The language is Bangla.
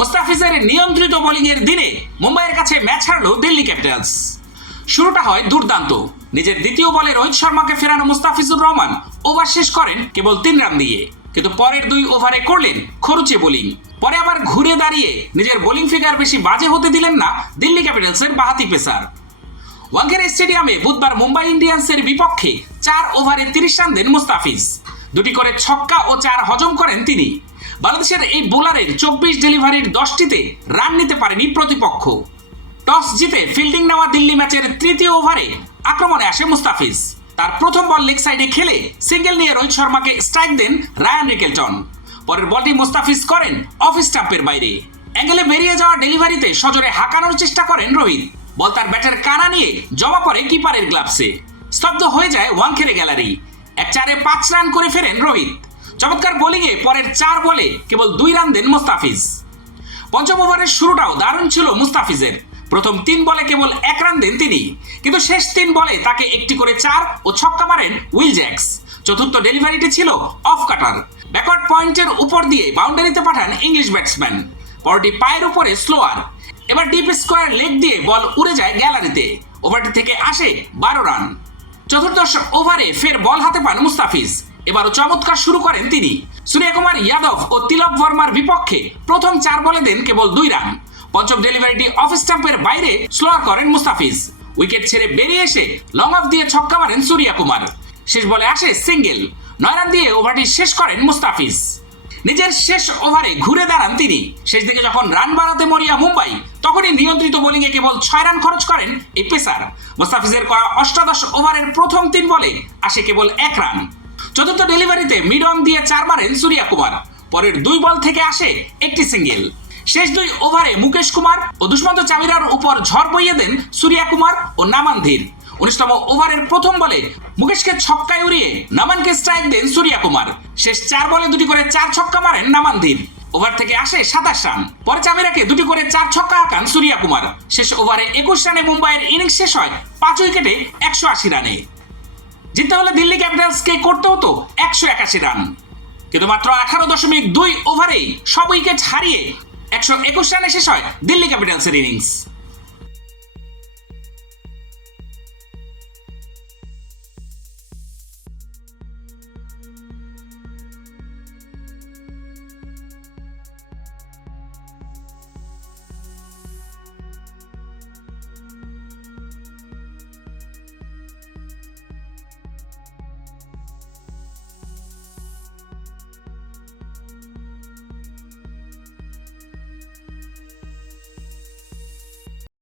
মোস্তাফিজের নিয়ন্ত্রিত বোলিংয়ের দিনে মুম্বাইয়ের কাছে ম্যাচ হারল দিল্লি ক্যাপিটালস শুরুটা হয় দুর্দান্ত। নিজের দ্বিতীয় বলে রোহিত শর্মাকে ফেরানো মুস্তাফিজুর রহমান ওভার শেষ করেন কেবল তিন রান দিয়ে। কিন্তু পরের দুই ওভারে করলেন খরুচে বোলিং পরে আবার ঘুরে দাঁড়িয়ে নিজের বোলিং ফিগার বেশি বাজে হতে দিলেন না দিল্লি ক্যাপিটালসের বাহাতি পেসার। ওয়াঙ্কের স্টেডিয়ামে বুধবার মুম্বাই ইন্ডিয়ান্সের বিপক্ষে চার ওভারে তিরিশ রান দেন মুস্তাফিজ। দুটি করে ছক্কা ও চার হজম করেন তিনি। বাংলাদেশের এই বোলারের চব্বিশ ডেলিভারির দশটিতে রান নিতে পারেনি প্রতিপক্ষ। টস জিতে ফিল্ডিং নেওয়া দিল্লি ম্যাচের তৃতীয় ওভারে আক্রমণে আসে মুস্তাফিজ। তার প্রথম বল লেগ সাইডে খেলে সিঙ্গেল নিয়ে রোহিত শর্মাকে স্ট্রাইক দেন রায়ান রিকেলটন। পরের বলটি মুস্তাফিজ করেন অফ স্টাম্পের বাইরে। অ্যাঙ্গেলে বেরিয়ে যাওয়া ডেলিভারিতে সজোরে হাঁকানোর চেষ্টা করেন রোহিত। বল তার ব্যাটের কানা নিয়ে জমা পড়ে কিপারের গ্লাভসে। স্তব্ধ হয়ে যায় ওয়াংখেড়ে গ্যালারি। এক চারে পাঁচ রান করে ফেরেন রোহিত। চমৎকার বোলিংয়ে পরের চার বলে কেবল দুই রান দেন মুস্তাফিজ। পঞ্চম ওভারের শুরুটাও দারুণ ছিল মুস্তাফিজের। প্রথম তিন বলে কেবল এক রান দেন তিনি। কিন্তু শেষ তিন বলে তাকে একটি করে চার ও ছক্কা মারেন উইল জ্যাক্স। চতুর্থ ডেলিভারিটি ছিল অফ কাটার। ব্যাকওয়ার্ড পয়েন্টের উপর দিয়ে বাউন্ডারিতে পাঠান ইংলিশ ব্যাটসম্যান। পরটি পায়ের উপরে স্লোয়ার এবার ডিপ স্কোয়ার লেগ দিয়ে বল উড়ে যায় গ্যালারিতে ওভারটি থেকে আসে বারো রান। চতুর্দশ ওভারে ফের বল হাতে পান মুস্তাফিজ। এবারও চমৎকার শুরু করেন তিনি। সূর্যকুমার, যাদব ও তিলক বর্মার বিপক্ষে প্রথম চার বলে দেন কেবল দুই রান। পঞ্চম ডেলিভারিটি অফ স্টাম্পের বাইরে স্লোয়ার করেন মুস্তাফিজ। উইকেট ছেড়ে বেরিয়ে এসে লং অফ দিয়ে ছক্কা মারেন সূর্যকুমার। শেষ বলে আসে সিঙ্গেল। নয় রান দিয়ে ওভারটি শেষ করেন মুস্তাফিজ। নিজের শেষ ওভারে ঘুরে দাঁড়ান তিনি। শেষ দিকে যখন রান বাড়াতে মরিয়া মুম্বাই, তখনই নিয়ন্ত্রিত বোলিংয়ে কেবল ছয় রান খরচ করেন এই পেসার। মোস্তাফিজের করা অষ্টাদশ ওভারের প্রথম তিন বলে আসে কেবল এক রান। চতুর্থ ডেলিভারিতে মিড অন দিয়ে চার মারেন সূর্যা কুমার। পরের দুই বল থেকে আসে একটি সিঙ্গেল। শেষ দুই ওভারে মুকেশ কুমার ও দুষ্মন্ত চামিরার উপর ঝড় বইয়ে দেন সূর্যা কুমার ও নামানধীর উনিশতম ওভারের প্রথম বলে মুকেশকে ছক্কায় উড়িয়ে নামানকে স্ট্রাইক দেন সূর্যা কুমার। শেষ চার বলে দুটি করে চার ছক্কা মারেন নামানধীর ওভার থেকে আসে সাতাশ রান। পরে চামিরাকে দুটি করে চার ছক্কা হাঁকান সূর্যা কুমার। শেষ ওভারে একুশ রানে মুম্বাইয়ের ইনিংস শেষ হয় পাঁচ উইকেটে একশো আশি রানে। জিততে হলে দিল্লি ক্যাপিটালসকে করতে হতো একশো একাশি রান। কিন্তু মাত্র আঠারো দশমিক দুই ওভারেই সব উইকেট হারিয়ে একশো একুশ রানে শেষ হয় দিল্লি ক্যাপিটালসের ইনিংস।